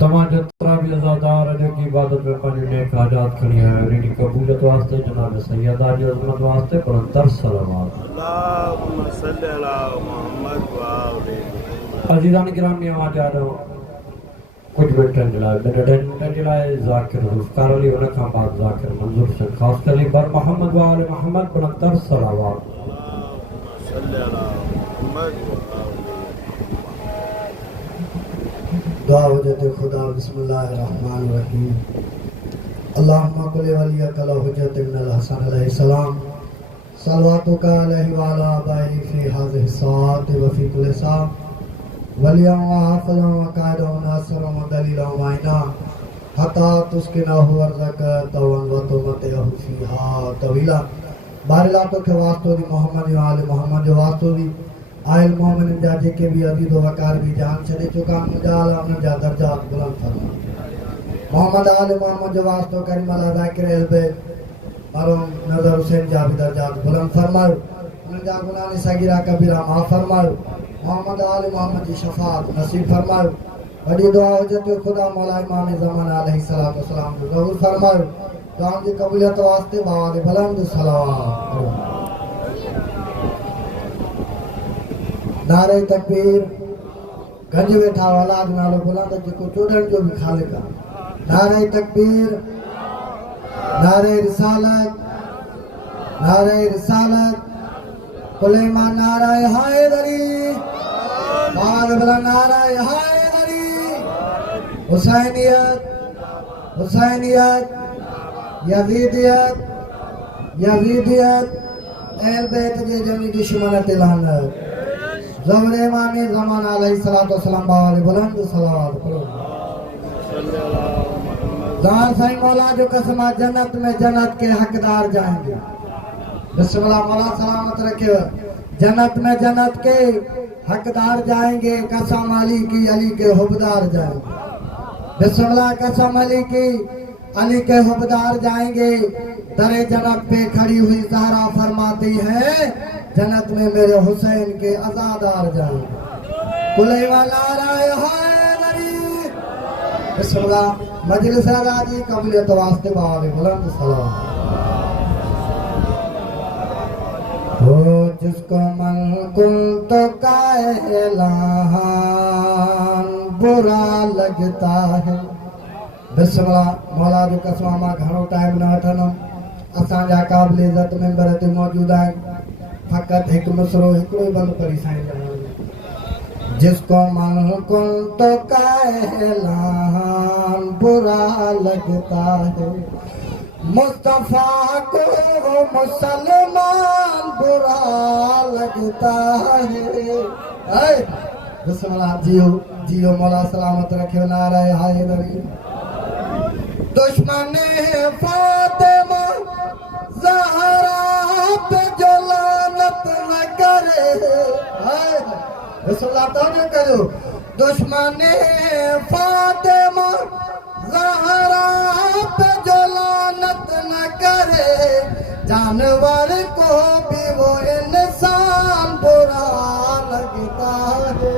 तमाम जतरा भी अज़ादार जो की इबादत में पानी ने हाजात खड़ी है और कबूलियत वास्ते जनाब सैयदा जी अज़मत वास्ते पुरंतर सलावत अल्लाहुम्मा सल्ली अला मुहम्मद व आले मुहम्मद। अज़ीज़ान गिरामी आवाज़ आ रहा कुछ मिनट जलाए मिनट जलाए ज़ाकिर रुफ़कार अली उन खां बाद ज़ाकिर मंजूर से खास कर बर मोहम्मद व आले मोहम्मद पुरंतर सलावत अल्लाहुम्मा सल्ली अला मुहम्मद व दुआ वजत खुदा बिस्मिल्लाहिर्रहमानिर्रहीम अल्लाहुम्मा कुल्ली वलियकल हुज्जत इब्नुल हसन अलैहि सलाम सल्लल्लाहु अलैहि व अला आबाई फी हाज़िहि साअत व फी कुल्ली सा वलियम व हाफ़िज़न व काइदन व नासिरन व दलीलन व आइना हत्ता तुस्किनहु अर्ज़क तवन व तुमतिहु फीहा तवीला बारिला तो के वास्तो दी मोहम्मद व आले मोहम्मद जो वास्तो दी आयल मोमिन जा जेके भी अजीज वकार भी जान छड़े चुका मुजाल उन जा दर्जात बुलंद फरमा मोहम्मद आले मोहम्मद जो वास्तो करीम अला ज़ाकिर अलबे मरहूम नजर हुसैन जा भी दर्जात बुलंद फरमाओ उन जा गुनाह सगीरा कबीरा माफ फरमाओ मोहम्मद आले मोहम्मद की शफाअत नसीब फरमाओ बड़ी दुआ हजरत खुदा मौला इमाम ज़मान अलैहि सलातो सलाम को ज़हूर फरमाओ दुआ की कबूलियत वास्ते बावल बुलंद सलावत नारे तकबीर गंज वेठा औलाद नालो बुलंद जेको चोड़न जो भी खालिक नारे तकबीर नारे रिसालत कुलेमा नारा हैदरी बाग बला नारा हैदरी हुसैनियत यजीदियत अहल बैत के जमी दुश्मन ते लानत ज़मरे इमाम ज़मान अलैहिस्सलातु वस्सलाम बावल बुलंद सलावत पढ़ो जान साईं मौला जो कसम जन्नत में जन्नत के हकदार जाएंगे बिस्मिल्लाह मौला सलामत रखे जन्नत में जन्नत के हकदार जाएंगे कसम अली की अली के हुबदार जाएंगे बिस्मिल्लाह कसम अली की अली के हुबदार जाएंगे दरे जन्नत पे खड़ी हुई ज़हरा फरमाती है जन्नत में मेरे हुसैन के आजादार जाएंगे कुलैवा नारा हैदरी बिस्मिल्लाह मजलिस आजादी कबूलियत वास्ते बावल बुलंद सलाम हो जिसको मन कुल तो कायलान बुरा लगता है बिस्मिल्लाह मौला जो कसमा घणो टाइम न वठंदुमि असांजा क़ाबिल इज़त मेंबर ते मौजूद आहिनि फकत एक मसरो हिकिड़ो ई बंदि करी साईं जिसको मन कुल तो कायलान बुरा लगता है मुस्तफा को मुसलमान बुरा लगता है बिस्मिल्लाह जियो जियो मौला सलामत रखे नारा हैदरी दुश्मन फातिमा ज़हरा पे जो लानत न करे बिस्मिल्लाह तवज्जो करो दुश्मन फातिमा ज़हरा पे जो लानत न करे जानवर को भी वो इंसान बुरा लगता है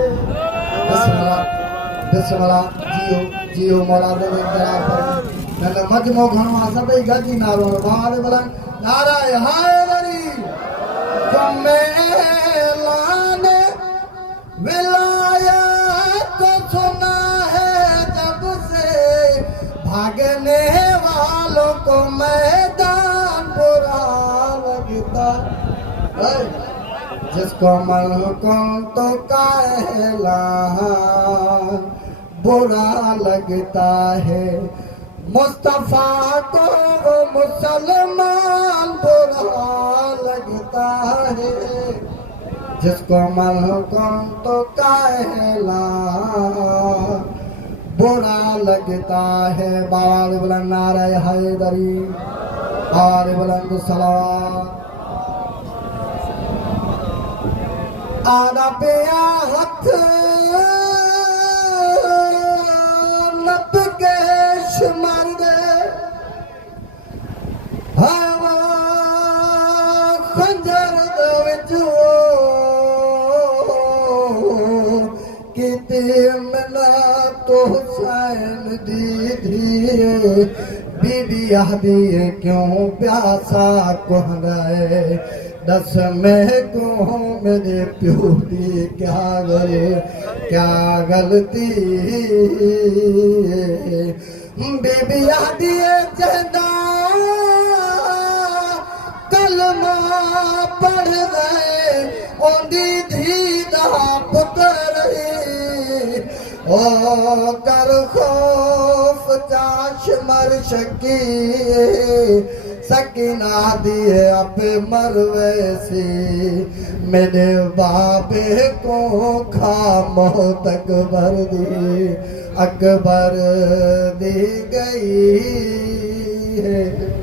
बिस्मिल्लाह जियो जियो मौला दे जरा पर न मजमो घणो आ सभई गजी नारो बाल बुलंद नारा हैदरी तुम ऐलान विलायत को सुना है जब से भागने वालों को मैदान बुरा लगता है जिसको मन को तो कायलान बुरा लगता है मुस्तफा को मुसलमान बुरा लगता है जिसको मन को तो कायला बुरा लगता है बावल बुलंद नारा हैदरी बावल बुलंद सलावत आदा पे हाथ नत के शुमार दे हवा खंजर दे विचो किते मिला तो हुसैन दी धीए बीबी आदि क्यों प्यासा कुहराए दस में को मेरे प्यो दी क्या गलती बीबी आदि चंदा कलमा पढ़ गए ओंदी धी दा पुत्र ओ कर खौफ चाश मर शकी सकीना दिए अब मरवे सी मेरे बाबे को खा मौत अकबर दी गई है।